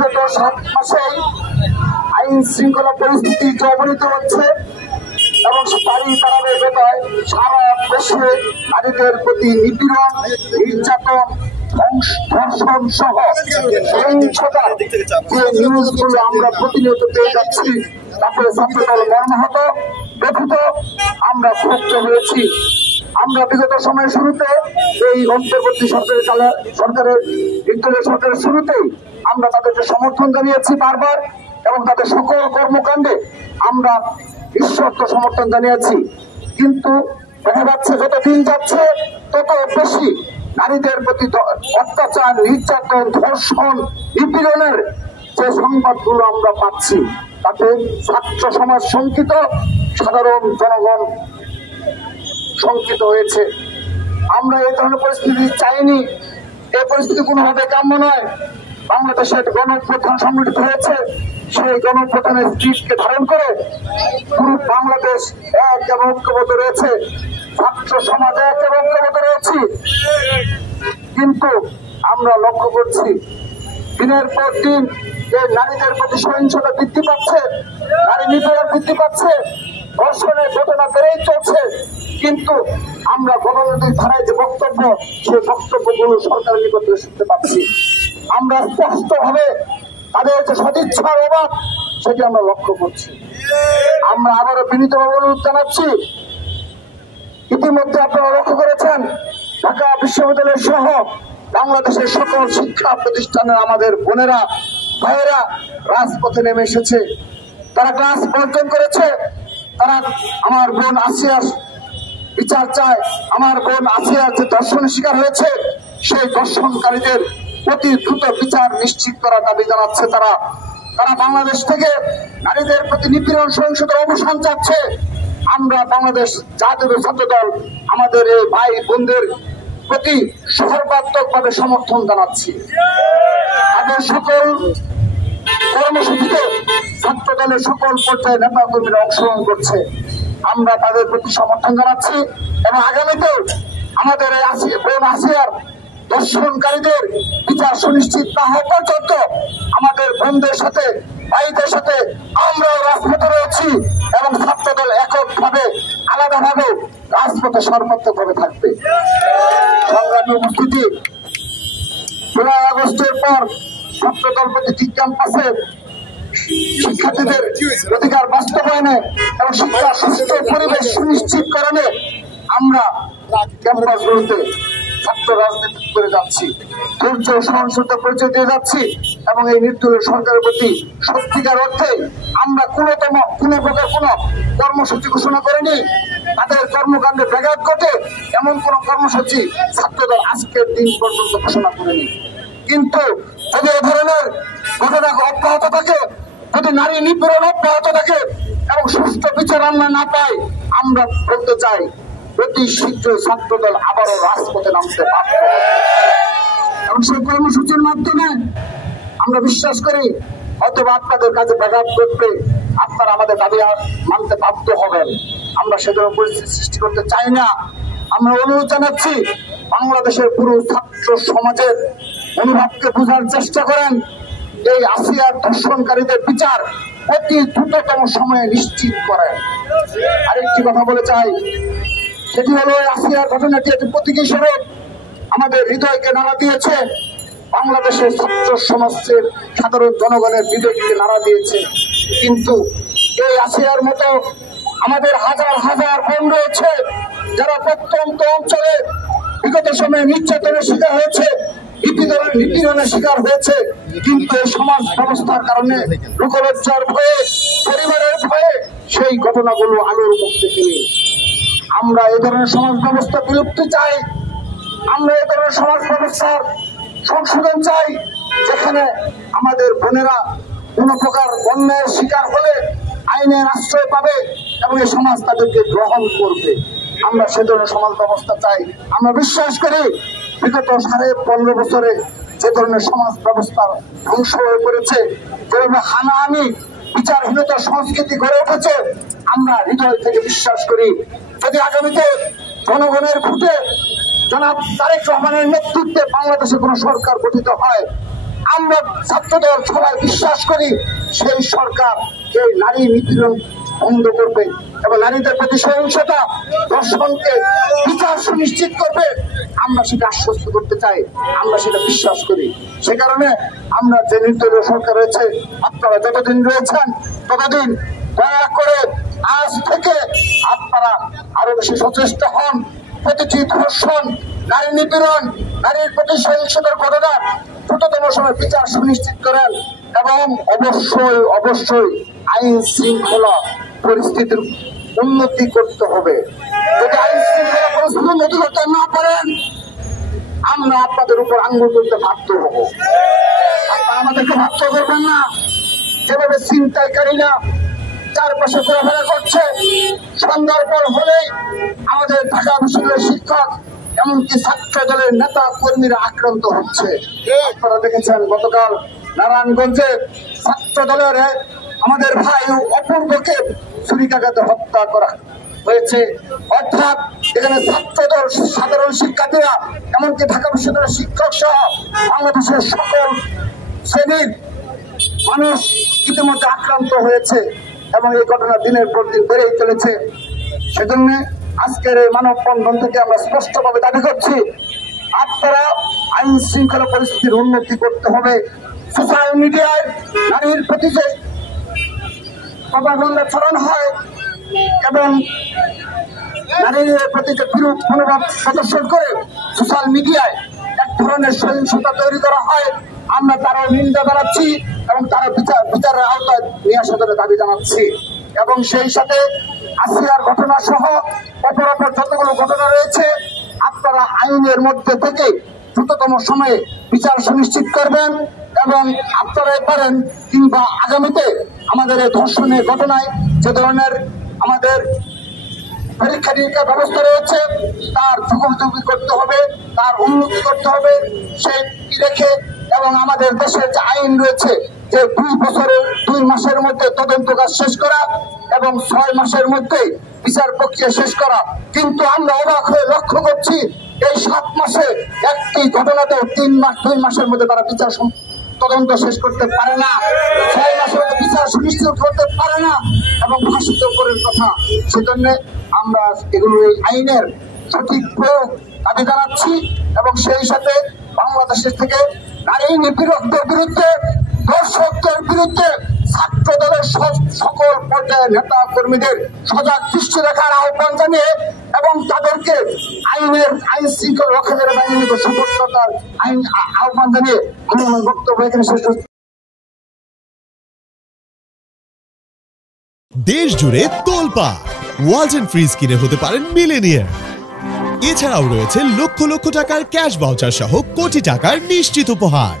বিগত 7 মাসেই আইন শৃঙ্খলা পরিস্থিতি অবনতি হচ্ছে এবং তারই ধারাবাহিকতায় সারা দেশে নারীদের প্রতি নিপীড়ন, নির্যাতন, ধর্ষণ সহ সহিংসতার যে নিউজগুলো আমরা প্রতিনিয়ত পেয়ে যাচ্ছি তাতে ছাত্রদল মর্মাহত, ব্যথিত, আমরা ক্ষুব্ধ হয়েছি। আমরা বিগত সময়ের শুরুতে এই অন্তর্বর্তী সরকারের নির্দলীয় সরকারের শুরুতেই আমরা তাদেরকে সমর্থন জানিয়েছি বারবার এবং তাদের সকল কর্মকাণ্ডে আমরা নিঃশর্ত সমর্থন জানিয়েছি। কিন্তু দেখা যাচ্ছে যত দিন যাচ্ছে তত বেশি নারীদের প্রতি অত্যাচার, নির্যাতন, ধর্ষণ, নিপীড়নের যে সংবাদগুলো আমরা পাচ্ছি তাতে ছাত্র সমাজ শঙ্কিত, সাধারণ জনগণ শঙ্কিত হয়েছে। আমরা এই ধরনের পরিস্থিতি চাইনি, এই পরিস্থিতি কোনোভাবে কাম্য নয়। বাংলাদেশের গণঅভ্যুত্থান সংগঠিত হয়েছে, সেই গণঅভ্যুত্থানের স্পিরিটকে ধারণ করে পুরো বাংলাদেশ এক এবং ঐক্যবদ্ধ রয়েছে, ছাত্র সমাজ এক এবং ঐক্যবদ্ধ রয়েছে। কিন্তু আমরা লক্ষ্য করছি দিনের পর দিন এই নারীদের প্রতি সহিংসতা বৃদ্ধি পাচ্ছে, নারী নিপীড়ন বৃদ্ধি পাচ্ছে, ধর্ষণের ঘটনা বেড়েই চলছে। কিন্তু আমরা গণতান্ত্রিক ধারায় যে বক্তব্য, সেই বক্তব্যগুলো সরকারের নিকটে শুনতে পাচ্ছি। আমরা স্পষ্টভাবে তাদের যে সদিচ্ছার অভাব সেটি আমরা লক্ষ্য করছি। আমরা আবারও বিনীতভাবে অনুরোধ জানাচ্ছি, ইতিমধ্যে আপনারা লক্ষ্য করেছেন ঢাকা বিশ্ববিদ্যালয় সহ বাংলাদেশের সকল শিক্ষা প্রতিষ্ঠানের আমাদের বোনেরা, ভাইয়েরা রাজপথে নেমে এসেছে। তারা ক্লাস বর্জন করেছে, তারা আমার বোন আসিয়ার বিচার চায়। আমার বোন আসিয়ার যে ধর্ষণের শিকার হয়েছে সেই ধর্ষণকারীদের অতি দ্রুত বিচার নিশ্চিত করার দাবি জানাচ্ছে তারা। তারা বাংলাদেশ থেকে নারীদের প্রতি নিপীড়ন, সহিংসতার অবসান চাচ্ছে। আমরা বাংলাদেশ জাতীয় ছাত্রদল আমাদের এই ভাই বোনদের প্রতি সর্বাত্মকভাবে সমর্থন জানাচ্ছি। তাদের সকল কর্মসূচিতে ছাত্রদলের সকল পর্যায়ে নেতা কর্মীরা অংশগ্রহণ করছে। আমরা তাদের প্রতি সমর্থন জানাচ্ছি এবং আগামীতে আমাদের এই বোন আসিয়ার ধর্ষণকারীদের বিচার সুনিশ্চিত না হওয়া পর্যন্ত আমাদের বোনদের সাথে, ভাইদের সাথে আমরাও রাজপথে রয়েছি এবং ছাত্রদল এককভাবে, আলাদাভাবে রাজপথে সর্বাত্মকভাবে থাকবে। সংগ্রামী উপস্থিতি, জুলাই আগস্টের পর ছাত্রদল প্রতিটি ক্যাম্পাসে শিক্ষার্থীদের অধিকার বাস্তবায়নে এবং শিক্ষার সুস্থ পরিবেশ সুনিশ্চিতকরণে আমরা ক্যাম্পাসগুলোতে ছাত্র রাজনীতি করে যাচ্ছি, ধৈর্য সহনশীলতা পরিচয় দিয়ে যাচ্ছি এবং এই নির্দলীয় সরকারের প্রতি সত্যিকার অর্থে আমরা কোনো প্রকার কোনো কর্মসূচি ঘোষণা করিনি। তাদের কর্মকাণ্ডে ব্যাঘাত ঘটে এমন কোন কর্মসূচি ছাত্রদল আজকের দিন পর্যন্ত ঘোষণা করেনি। কিন্তু যদি এ ধরনের ঘটনা অব্যাহত থাকে, যদি নারী নিপীড়ন অব্যাহত থাকে এবং সুষ্ঠু বিচার আমরা না পাই, আমরা বলতে চাই অতি শীঘ্রই ছাত্রদল আবারও রাজপথে নামতে বাধ্য এবং সেই কর্মসূচির মাধ্যমে আমরা বিশ্বাস করি হয়তো আপনাদের কাছে ব্যাঘাত ঘটবে, আপনারা আমাদের দাবি মানতে বাধ্য হবেন। আমরা সে ধরনের পরিস্থিতি সৃষ্টি করতে চাই না। আমরা অনুরোধ জানাচ্ছি বাংলাদেশের পুরো ছাত্র সমাজের অনুভবকে বোঝার চেষ্টা করেন। এই আসিয়ার ধর্ষণকারীদের বিচার অতি দ্রুততম সময়ে নিশ্চিত করেন। আরেকটি কথা বলে চাই, সেটি হলো আসিয়ার ঘটনাটি একটি প্রতীকী হিসেবে আমাদের হৃদয়কে নাড়া দিয়েছে, বাংলাদেশের ছাত্র সমাজের সাধারণ জনগণের হৃদয়কে নাড়া দিয়েছে। কিন্তু এই আসিয়ার মতো আমাদের হাজার হাজার বোন রয়েছে যারা প্রত্যন্ত অঞ্চলে বিগত সময়ে নির্যাতনের শিকার হয়েছে, নিপীড়নের শিকার হয়েছে। কিন্তু এই সমাজ ব্যবস্থার কারণে, লোকলজ্জার ভয়ে, পরিবারের ভয়ে সেই ঘটনাগুলো আলোর মুখ দেখেনি। আমরা এই ধরনের সমাজ ব্যবস্থা বিলুপ্তি চাই। আমরা এই ধরনের সমাজ ব্যবস্থার সংশোধন চাই, যেখানে আমাদের বোনেরা কোনো প্রকার অন্যায়ের শিকার হলে আইনের আশ্রয় পাবে এবং এই সমাজ তাদেরকে গ্রহণ করবে। আমরা সে ধরনের সমাজ ব্যবস্থা চাই। আমরা বিশ্বাস করি বিগত 15.5 বছরে যে ধরনের সমাজ ব্যবস্থা ধ্বংস হয়ে পড়েছে, যেভাবে হানাহানি, বিচারহীনতার সংস্কৃতি গড়ে উঠেছে, আমরা হৃদয় থেকে বিশ্বাস করি যদি আগামীতে জনগণের ভোটে জনাব তারেক রহমানের নেতৃত্বে বাংলাদেশে কোন সরকার গঠিত হয়, আমরা ছাত্রদল সবাই বিশ্বাস করি সেই সরকার এই নারী নিপীড়ন বন্ধ করবে এবং নারীদের প্রতি সহিংসতা ধর্ষণকে বিচার সুনিশ্চিত করবে। আমরা সেটা আশ্বস্ত করতে চাই, আমরা সেটা বিশ্বাস করি। সে কারণে আমরা যে নির্দলীয় সরকার রয়েছে, আপনারা যতদিন রয়েছেন ততদিন দয়া করে আজ থেকে আপনারা আরো বেশি সচেষ্ট হন। প্রতিটি ধর্ষণ, নারী নিপীড়ন, নারীর প্রতি সহিংসতার ঘটনা দ্রুততম সময় বিচার সুনিশ্চিত করেন এবং অবশ্যই আইন শৃঙ্খলা পরিস্থিতির উন্নতি করতে হবে। যদি আইন শৃঙ্খলা পরিস্থিতি উন্নতি করতে না পারেন, আমরা আপনাদের উপর আঙ্গুল তুলতে বাধ্য হব। আপনারা আমাদেরকে বাধ্য করবেন না। যেভাবে ছিনতাইকারীরা চারপাশে ঘোরাফেরা করছে, সন্ধ্যার পর হলেই আমাদের ঢাকা বিশ্ববিদ্যালয়ের শিক্ষক এমনকি ছাত্র দলের নেতা কর্মীরা আক্রান্ত হচ্ছে। আপনারা দেখেছেন গতকাল নারায়ণগঞ্জে ছাত্র দলের আমাদের ভাই অপূর্বকে ছুরিকাঘাতে হত্যা করা হয়েছে। অর্থাৎ এখানে ছাত্রদল, সাধারণ শিক্ষার্থীরা, এমনকি ঢাকা বিশ্ববিদ্যালয়ের শিক্ষক সহ বাংলাদেশের সকল শ্রেণীর মানুষ ইতিমধ্যে আক্রান্ত হয়েছে এবং এই ঘটনা দিনের পর দিন বেড়েই চলেছে। সেজন্য আজকের এই মানববন্ধন থেকে আমরা স্পষ্টভাবে দাবি করছি, আপনারা আইন শৃঙ্খলা পরিস্থিতির উন্নতি করতে হবে। সোশ্যাল মিডিয়ায় নারীর প্রতি যে প্রপাগান্ডা ছড়ানো হয় এবং নারীর প্রতি যে বিরূপ মনোভাব প্রদর্শন করে সোশ্যাল মিডিয়ায় এক ধরনের সহিংসতা তৈরি করা হয়, আমরা তারও নিন্দা জানাচ্ছি এবং তারা বিচারের আওতায় নিয়ে আসার জন্য দাবি জানাচ্ছি। এবং সেই সাথে আসিয়ার ঘটনা সহ অপরাপর যতগুলো ঘটনা রয়েছে, আপনারা আইনের মধ্যে থেকে দ্রুততম সময়ে বিচার সুনিশ্চিত করবেন এবং আপনারা পারেন কিংবা আগামীতে আমাদের এই ধর্ষণের ঘটনায় যে ধরনের আমাদের পরীক্ষা নিরীক্ষার ব্যবস্থা রয়েছে তার যুগোপযোগী করতে হবে, তার উন্নতি করতে হবে সেই রেখে। এবং আমাদের দেশের যে আইন রয়েছে যে 2 মাসের মধ্যে তদন্ত কাজ শেষ করা এবং 6 মাসের মধ্যে বিচার প্রক্রিয়া শেষ করা, কিন্তু আমরা অবাক হয়ে লক্ষ্য করছি এই 7 মাসে একটি ঘটনাতেও 2 মাসের মধ্যে তারা বিচার তদন্ত শেষ করতে পারে না, 6 মাসের মধ্যে বিচার সুনিশ্চিত করতে পারে না এবং ভাষিত করার কথা। সেজন্য আমরা এগুলো আইনের সঠিক প্রয়োগ দাবি জানাচ্ছি এবং সেই সাথে বাংলাদেশের থেকে নারী নিপীড়কদের বিরুদ্ধে, ধর্ষকদের বিরুদ্ধে ছাত্র দলের সকল পর্যায়ের নেতা কর্মীদের সজাগ দৃষ্টি রাখার আহ্বান জানিয়ে এবং তাদেরকে আইন শৃঙ্খলা রক্ষাকারী বাহিনীকে সতর্কতার আহ্বান জানিয়ে আমি আমার বক্তব্য এখানে শেষ করছি। দেশ জুড়ে তোলপাড় ওয়ালটন ফ্রিজ কিনে হতে পারেন মিলেনিয়ার। এছাড়াও রয়েছে লক্ষ লক্ষ টাকার ক্যাশ ভাউচার সহ কোটি টাকার নিশ্চিত উপহার।